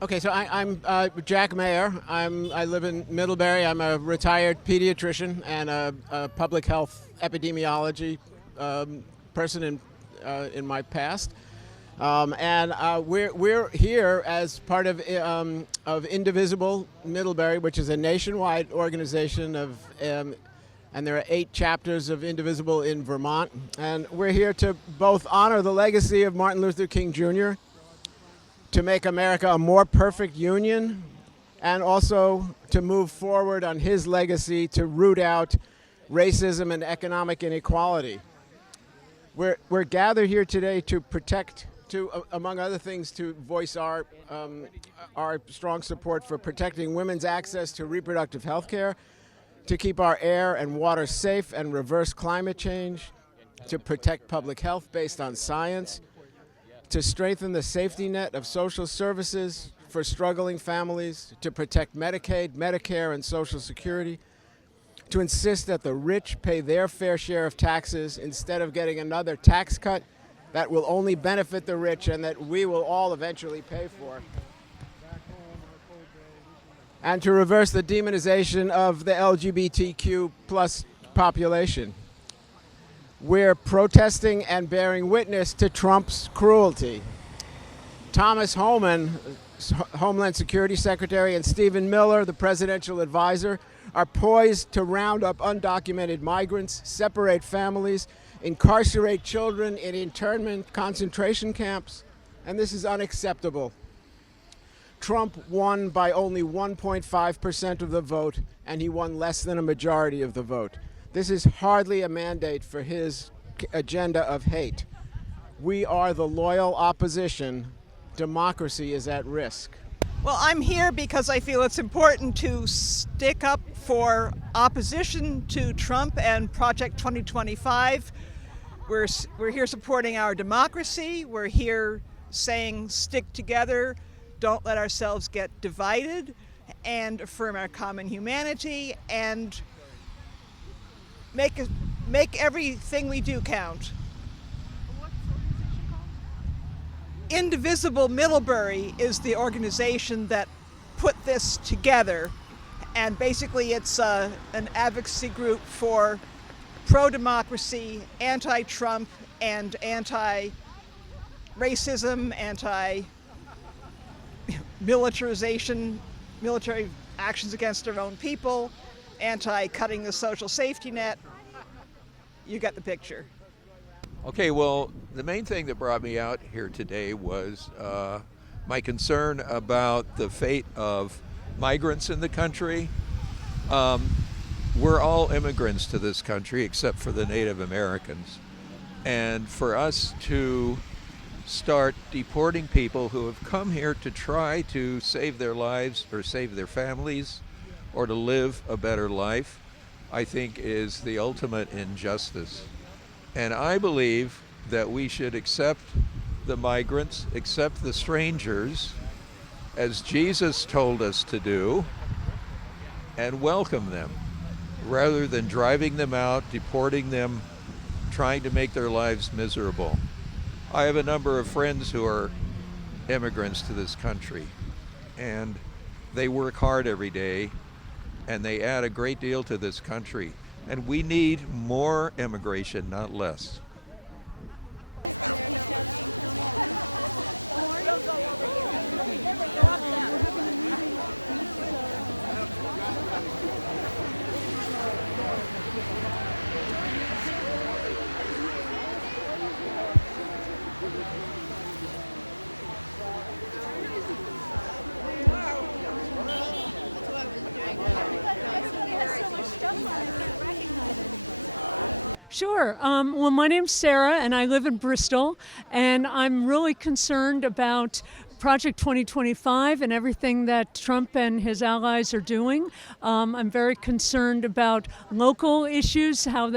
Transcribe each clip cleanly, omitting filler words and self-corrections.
Okay, so I'm Jack Mayer. I live in Middlebury. I'm a retired pediatrician and a public health epidemiology person in my past. We're here as part of Indivisible Middlebury, which is a nationwide organization and there are 8 chapters of Indivisible in Vermont. And we're here to both honor the legacy of Martin Luther King Jr., to make America a more perfect union, and also to move forward on his legacy to root out racism and economic inequality. We're gathered here today to protect, among other things, to voice our strong support for protecting women's access to reproductive health care, to keep our air and water safe and reverse climate change, to protect public health based on science, to strengthen the safety net of social services for struggling families, to protect Medicaid, Medicare, and Social Security, to insist that the rich pay their fair share of taxes instead of getting another tax cut that will only benefit the rich and that we will all eventually pay for, and to reverse the demonization of the LGBTQ plus population. We're protesting and bearing witness to Trump's cruelty. Thomas Homan, Homeland Security Secretary, and Stephen Miller, the presidential advisor, are poised to round up undocumented migrants, separate families, incarcerate children in internment concentration camps, and this is unacceptable. Trump won by only 1.5% of the vote, and he won less than a majority of the vote. This is hardly a mandate for his agenda of hate. We are the loyal opposition. Democracy is at risk. Well, I'm here because I feel it's important to stick up for opposition to Trump and Project 2025. We're here supporting our democracy. We're here saying stick together, don't let ourselves get divided, and affirm our common humanity, and make everything we do count. Indivisible Middlebury is the organization that put this together, and basically it's an advocacy group for pro-democracy, anti-Trump, and anti-racism, anti-militarization, military actions against our own people, anti-cutting the social safety net. You get the picture. Okay, well, the main thing that brought me out here today was my concern about the fate of migrants in the country. We're all immigrants to this country except for the Native Americans. And for us to start deporting people who have come here to try to save their lives or save their families or to live a better life, I think is the ultimate injustice. And I believe that we should accept the migrants, accept the strangers, as Jesus told us to do, and welcome them, rather than driving them out, deporting them, trying to make their lives miserable. I have a number of friends who are immigrants to this country, and they work hard every day, and they add a great deal to this country. And we need more immigration, not less. Sure. Well, my name's Sarah, and I live in Bristol, and I'm really concerned about Project 2025 and everything that Trump and his allies are doing. I'm very concerned about local issues, how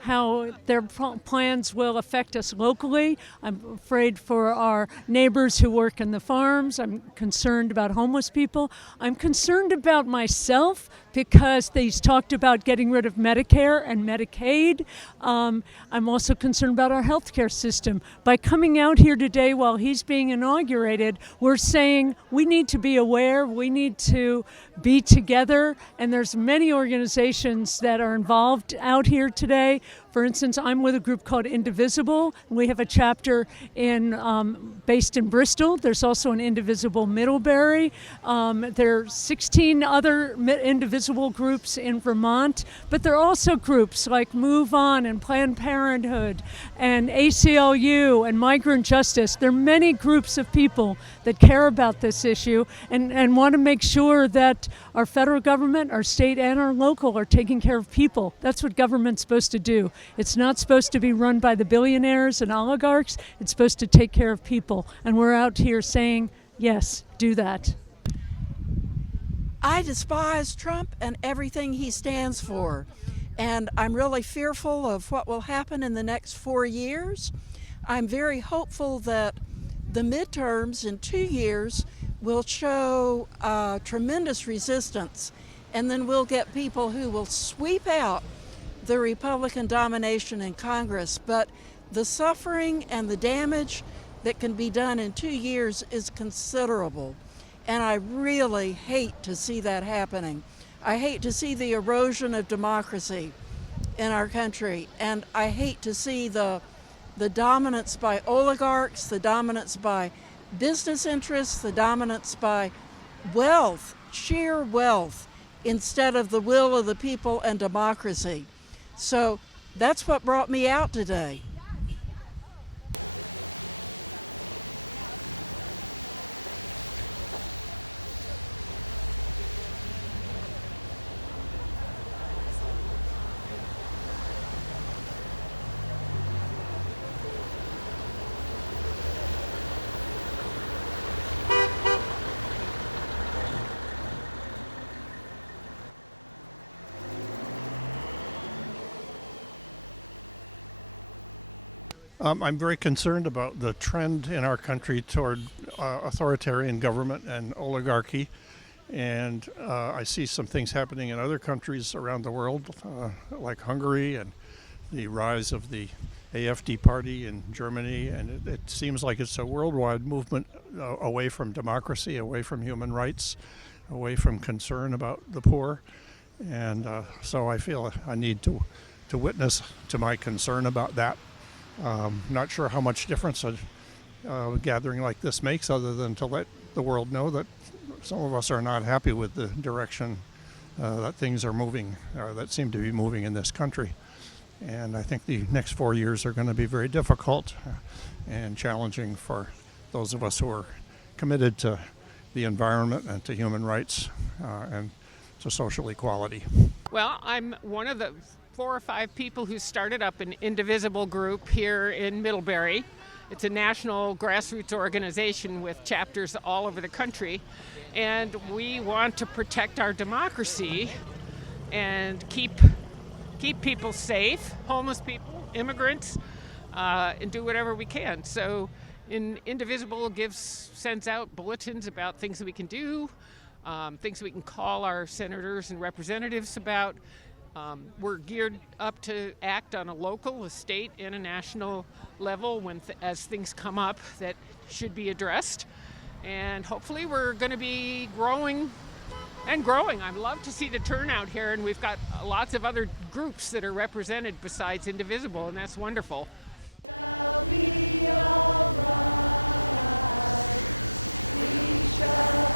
how their plans will affect us locally. I'm afraid for our neighbors who work in the farms. I'm concerned about homeless people. I'm concerned about myself because he's talked about getting rid of Medicare and Medicaid. I'm also concerned about our healthcare system. By coming out here today while he's being inaugurated, we're saying we need to be aware, we need to be together, and there's many organizations that are involved out here today. For instance, I'm with a group called Indivisible. We have a chapter based in Bristol. There's also an Indivisible Middlebury. There are 16 other Indivisible groups in Vermont, but there are also groups like Move On and Planned Parenthood and ACLU and Migrant Justice. There are many groups of people that care about this issue and want to make sure that our federal government, our state, and our local are taking care of people. That's what government's supposed to do. It's not supposed to be run by the billionaires and oligarchs. It's supposed to take care of people. And we're out here saying, yes, do that. I despise Trump and everything he stands for. And I'm really fearful of what will happen in the next 4 years. I'm very hopeful that the midterms in 2 years will show tremendous resistance. And then we'll get people who will sweep out the Republican domination in Congress, but the suffering and the damage that can be done in 2 years is considerable. And I really hate to see that happening. I hate to see the erosion of democracy in our country, and I hate to see the dominance by oligarchs, the dominance by business interests, the dominance by wealth, sheer wealth, instead of the will of the people and democracy. So that's what brought me out today. I'm very concerned about the trend in our country toward authoritarian government and oligarchy. And I see some things happening in other countries around the world, like Hungary, and the rise of the AfD party in Germany. And it seems like it's a worldwide movement away from democracy, away from human rights, away from concern about the poor. And so I feel I need to witness to my concern about that. Not sure how much difference a gathering like this makes, other than to let the world know that some of us are not happy with the direction that things are moving, that seem to be moving in this country. And I think the next 4 years are going to be very difficult and challenging for those of us who are committed to the environment and to human rights and to social equality. Well, I'm one of the 4 or 5 people who started up an Indivisible group here in Middlebury. It's a national grassroots organization with chapters all over the country, and we want to protect our democracy and keep people safe, homeless people, immigrants, and do whatever we can. So Indivisible sends out bulletins about things that we can do, things we can call our senators and representatives about. We're geared up to act on a local, a state, and a national level as things come up that should be addressed. And hopefully we're going to be growing and growing. I'd love to see the turnout here, and we've got lots of other groups that are represented besides Indivisible, and that's wonderful. Shall be all right. We shall